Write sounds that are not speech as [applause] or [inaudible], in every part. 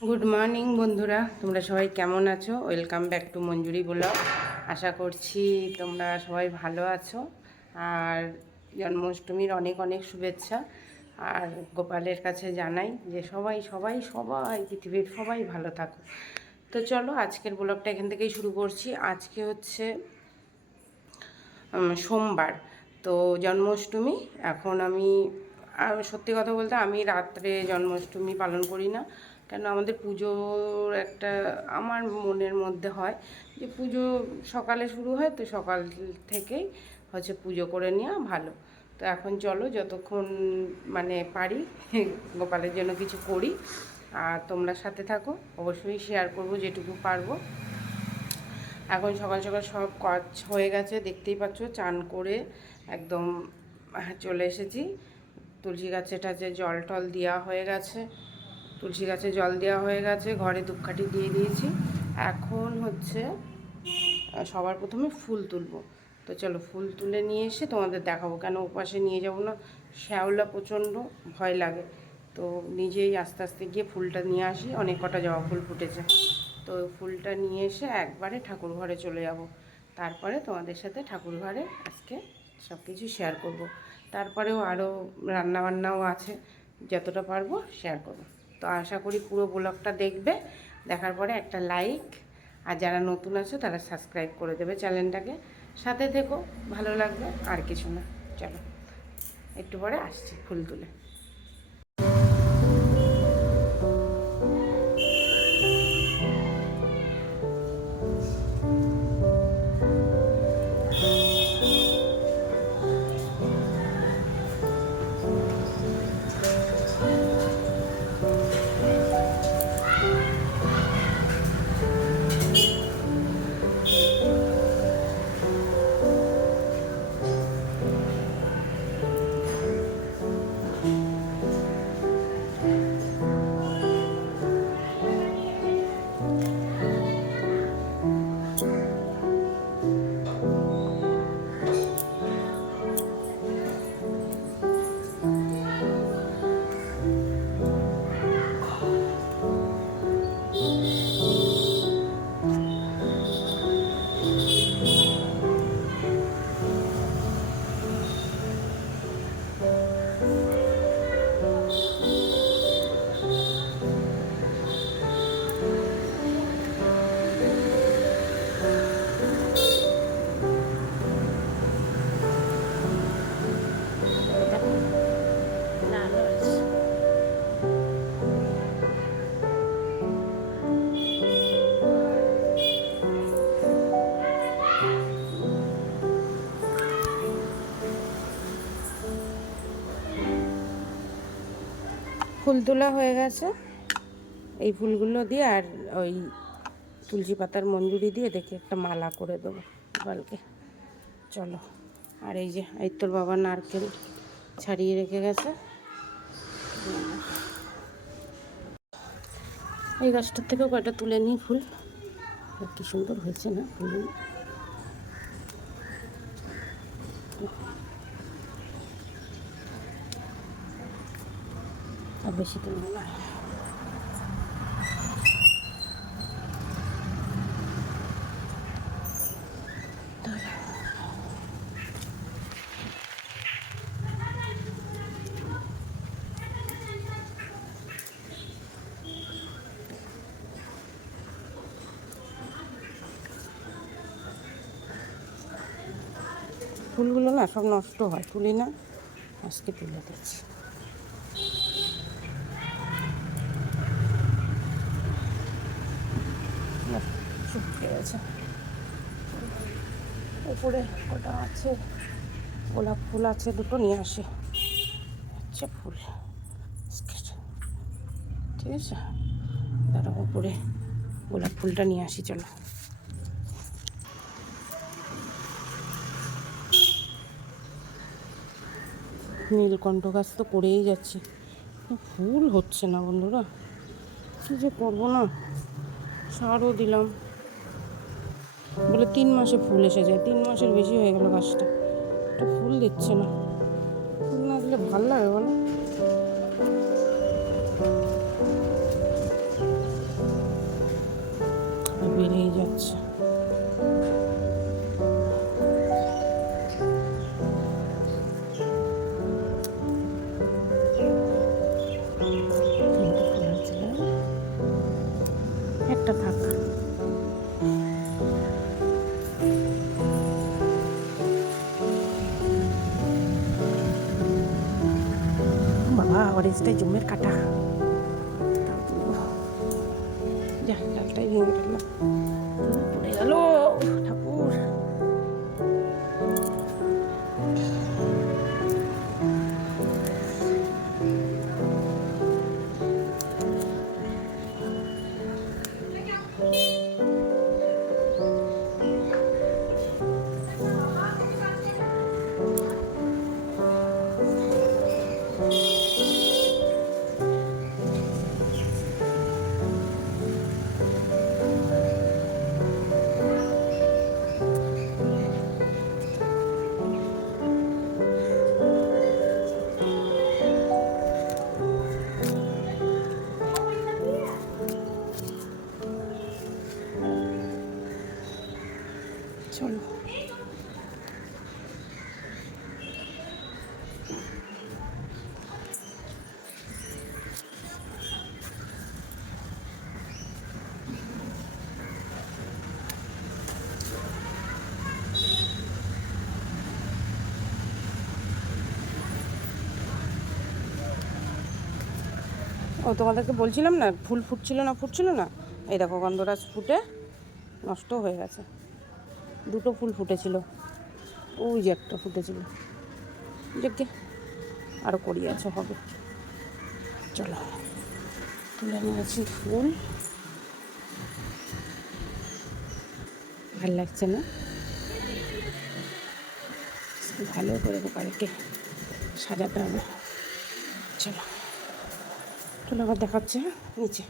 Good morning বন্ধুরা। তোমরা সবাই কেমন আছো? Welcome back to Manjuri blog. আশা করছি তোমরা সবাই ভালো আছো। আর জন্মাষ্টমীর অনেক অনেক শুভেচ্ছা। আর গোপালের কাছে জানাই যে সবাই সবাই সবাই, পৃথিবীর সবাই ভালো থাকো। তো চলো, আজকের ব্লগটা এখান থেকেই শুরু করছি। আজকে হচ্ছে সোমবার। তো জন্মাষ্টমী, এখন আমি সত্যি কথা বলতে আমি রাত্রে জন্মাষ্টমী পালন করি না। কেন আমাদের পুজোর একটা আমার মনের মধ্যে হয় যে পুজো সকালে শুরু হয় তো সকাল থেকেই হচ্ছে পুজো করে নেওয়া ভালো। তো এখন চলো যতক্ষণ মানে পারি [laughs] গোপালের জন্য কিছু করি আর তোমরা সাথে থাকো, অবশ্যই শেয়ার করব যেটুকু পারব। এখন সকাল সকাল সব কাজ হয়ে গেছে, দেখতেই পাচ্ছ চান করে একদম চলে এসেছি। তুলসী গাছে টাছে জল টল দেওয়া হয়ে গেছে। তুলসী গাছে জল দেওয়া হয়ে গেছে, ঘরে ধূপকাঠি দিয়ে দিয়েছি। এখন হচ্ছে সবার প্রথমে ফুল তুলবো। তো চলো, ফুল তুলে নিয়ে এসে তোমাদের দেখাবো কেন ওপাশে নিয়ে যাব না। শ্যাওলা প্রচণ্ড ভয় লাগে। তো নিজেই আস্তে আস্তে গিয়ে ফুলটা নিয়ে আসি। অনেক কটা জবা ফুল ফুটেছে। তো ফুলটা নিয়ে এসে একবারে ঠাকুর ঘরে চলে যাব। তারপরে তোমাদের সাথে ঠাকুর ঘরে আজকে সব কিছু শেয়ার করব। তারপরেও আরও রান্নাবান্নাও আছে। যতটা পারব শেয়ার করব। তো আশা করি পুরো ব্লগটা দেখবে। দেখার পরে একটা লাইক আর যারা নতুন আছো, তারা সাবস্ক্রাইব করে দেবে চ্যানেলটাকে। সাথে থেকো, ভালো লাগবে, আর কিছু না। চলো, একটু পরে আসছি ফুল তুলে। ফুল তোলা হয়ে গেছে। এই ফুলগুলো দিয়ে আর ওই তুলসী পাতার মঞ্জুরি দিয়ে দেখি একটা মালা করে দেবো গোপালকে। চলো, আর এই যে এই তোর বাবা নারকেল ছাড়িয়ে রেখে গেছে। এই গাছটার থেকেও কয়টা তুলে নিই ফুল? কি সুন্দর হয়েছে না ফুলগুলো আর বেশি তুলবো না ফুলগুলো না সব নষ্ট হয় তুলি না আজকে তুলে দিচ্ছি। গেছে উপরে কটা আছে, গোলাপ ফুল আছে, দুটো নিয়ে আসি। আচ্ছা ফুল। ঠিক আছে? দাঁড়াও উপরে, গোলাপ ফুলটা নিয়ে আসি, চলো। নীলকণ্ঠ গাছ তো করেই যাচ্ছি। ফুল হচ্ছে না বন্ধুরা। কী যে করব না? সারও দিলাম। বলে তিন মাসে ফুল এসে যায়। তিন মাসের বেশি হয়ে গেল গাছটা। একটা ফুল দিচ্ছে না। ফুল না দিলে ভালো লাগে বলো। অরেঞ্জটাই জমের কাটা। ও, তোমাদেরকে বলছিলাম না, ফুল ফুটছিল না ফুটছিল না? এই দেখো গন্ধরাজ ফুটে, নষ্ট হয়ে গেছে। দুটো ফুল ফুটেছিল। ওই যে একটা ফুটেছিল। দেখে আরও করি আছে, হবে। চলো, তুলে নিয়েছি ফুল। ভালো লাগছে না? ভালো করে গোপালকে সাজাতে হবে। চলো। চলো দেখাচ্ছে হ্যাঁ, নিচে।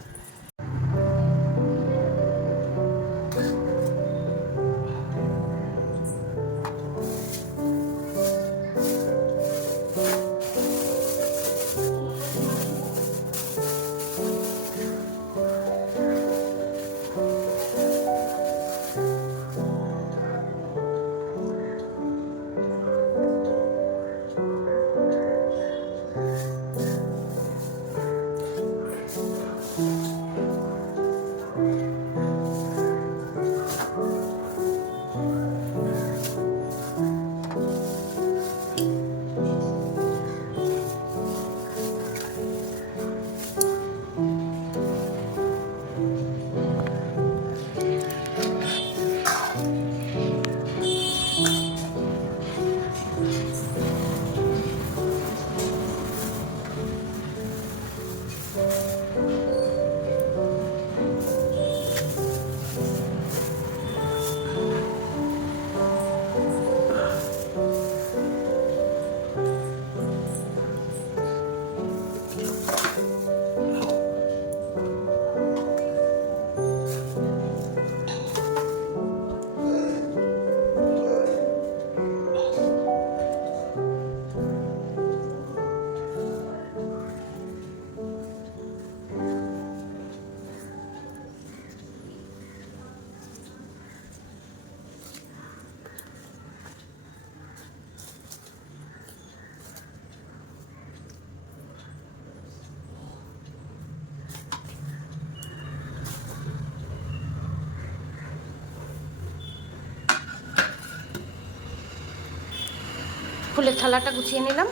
ফুলের থালাটা গুছিয়ে নিলাম।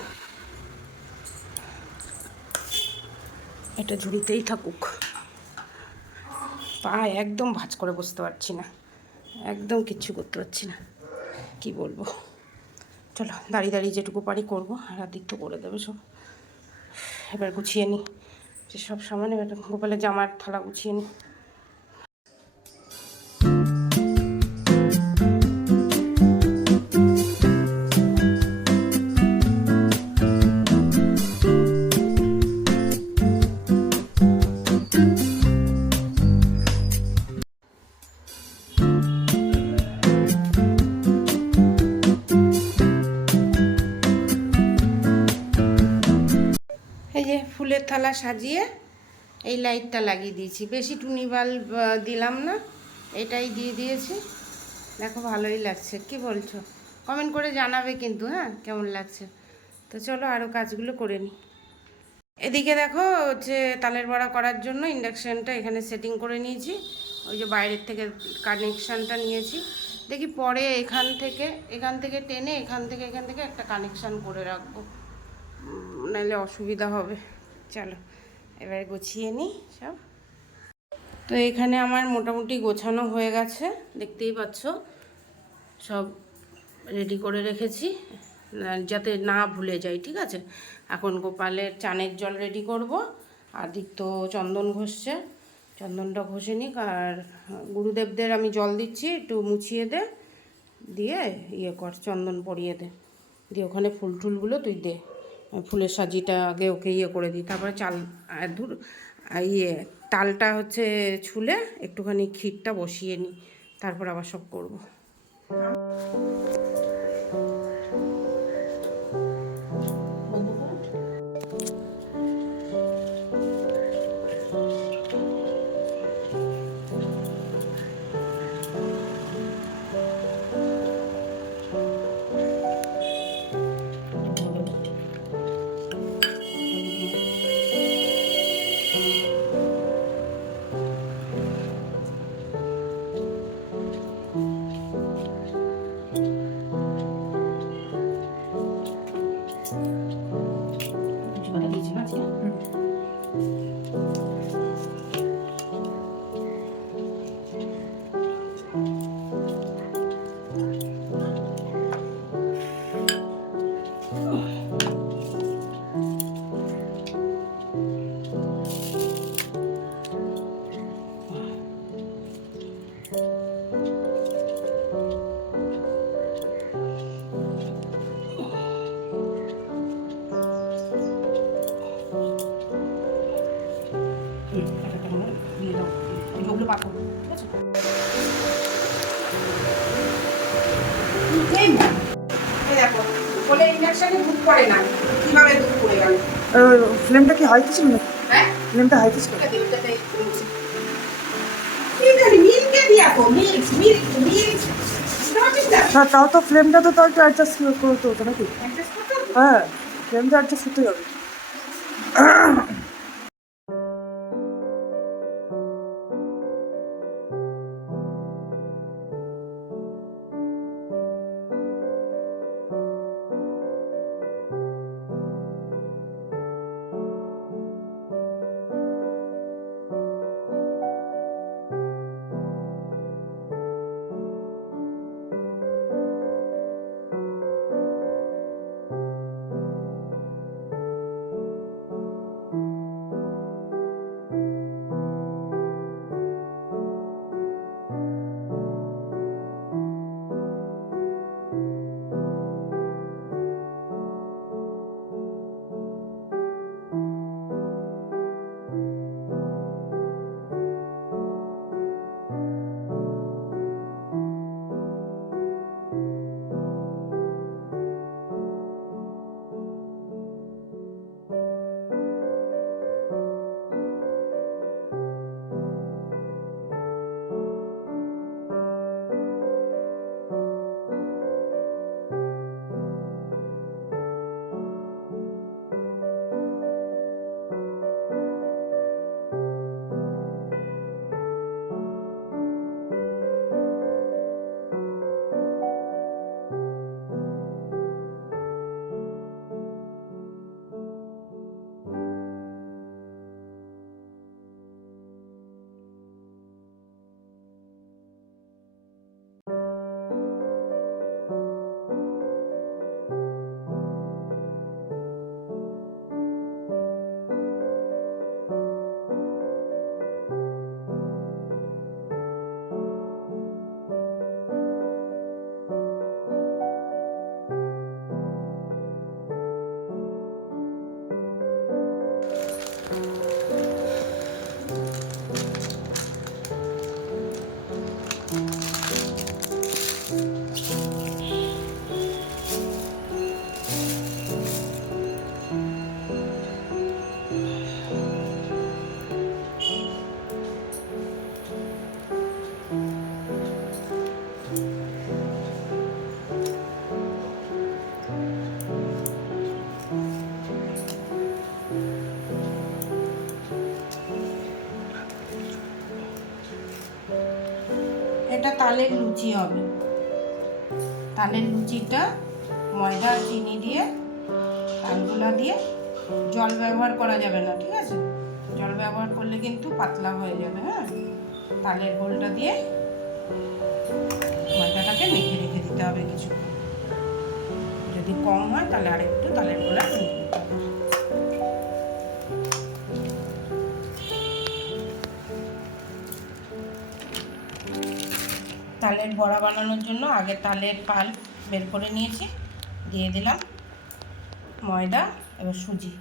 এটা ঝুড়িতেই থাকুক। পা একদম ভাঁজ করে বসতে পারছি না। একদম কিচ্ছু করতে পারছি না। কি বলব? চলো, দাঁড়িয়ে দাঁড়িয়ে যেটুকু পারি করব, আর আদিত্য করে দেবে সব। এবার গুছিয়ে নিই যে সব সামান এবার গোপালের জামার থালা গুছিয়ে নিই থালা সাজিয়ে এই লাইটটা লাগিয়ে দিয়েছি। বেশি টুনি বাল্ব দিলাম না, এটাই দিয়ে দিয়েছি। দেখো ভালোই লাগছে, কি বলছো? কমেন্ট করে জানাবে কিন্তু হ্যাঁ কেমন লাগছে? তো চলো আরও কাজগুলো করে নিই। এদিকে দেখো যে তালের বড়া করার জন্য ইন্ডাকশানটা এখানে সেটিং করে নিয়েছি। ওই যে বাইরের থেকে কানেকশানটা নিয়েছি। দেখি পরে এখান থেকে এখান থেকে টেনে এখান থেকে এখান থেকে একটা কানেকশান করে রাখব। নাহলে অসুবিধা হবে। চলো, এবারে গুছিয়ে নিই সব। তো এখানে আমার মোটামুটি গোছানো হয়ে গেছে, দেখতেই পাচ্ছ। সব রেডি করে রেখেছি। যাতে না ভুলে যাই, ঠিক আছে? এখন গোপালের চানের জল রেডি করব। তো চন্দন ঘষছে। চন্দনটা ঘষে নিক, আর গুরুদেবদের আমি জল দিচ্ছি, একটু মুছিয়ে দে। দিয়ে ইয়ে কর, চন্দন পরিয়ে দে। দিয়ে ওখানে ফুল টুলগুলো তুই দে। ফুলের সাজিটা আগে ওকে ইয়ে করে দিই। তারপরে চাল ধুর ইয়ে তালটা হচ্ছে ছুলে একটুখানি ক্ষীরটা বসিয়ে নিই। তারপর আবার সব করব। এই দেখো বলে ইন্ডাকশনে দুধ পড়ে না। কীভাবে দুধ পড়ে গেল? ফ্লেমটা কি হাই ছিল হ্যাঁ? ফ্লেমটা হাই ছিল তাও তো ফ্লেমটা তো তাও একটু অ্যাডজাস্ট করতে হতো নাকি? হ্যাঁ ফ্লেমটা অ্যাডজাস্ট করতেই হবে। এটা তালের লুচি হবে। তালের লুচিটা ময়দা চিনি দিয়ে, তালগুলা দিয়ে জল ব্যবহার করা যাবে না, ঠিক আছে? জল ব্যবহার করলে কিন্তু পাতলা হয়ে যাবে হ্যাঁ? তালের গোলটা দিয়ে ময়দাটাকে মেখে রেখে দিতে হবে কিছু যদি কম হয় তাহলে আরেকটু তালের গোলা দিতে হবে। তালের বড়া বানানোর জন্য আগে তালের পাল বের করে নিয়েছি। দিয়ে দিলাম ময়দা, এবার সুজি।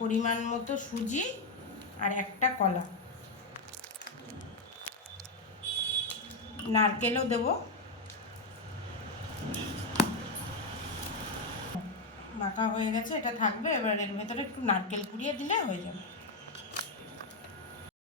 পরিমাণ মতো সুজি আর একটা কলা। নারকেলও দেবো। মাখা হয়ে গেছে এটা থাকবে এবার এর ভেতরে একটু নারকেল কুড়িয়ে দিলে হয়ে যাবে।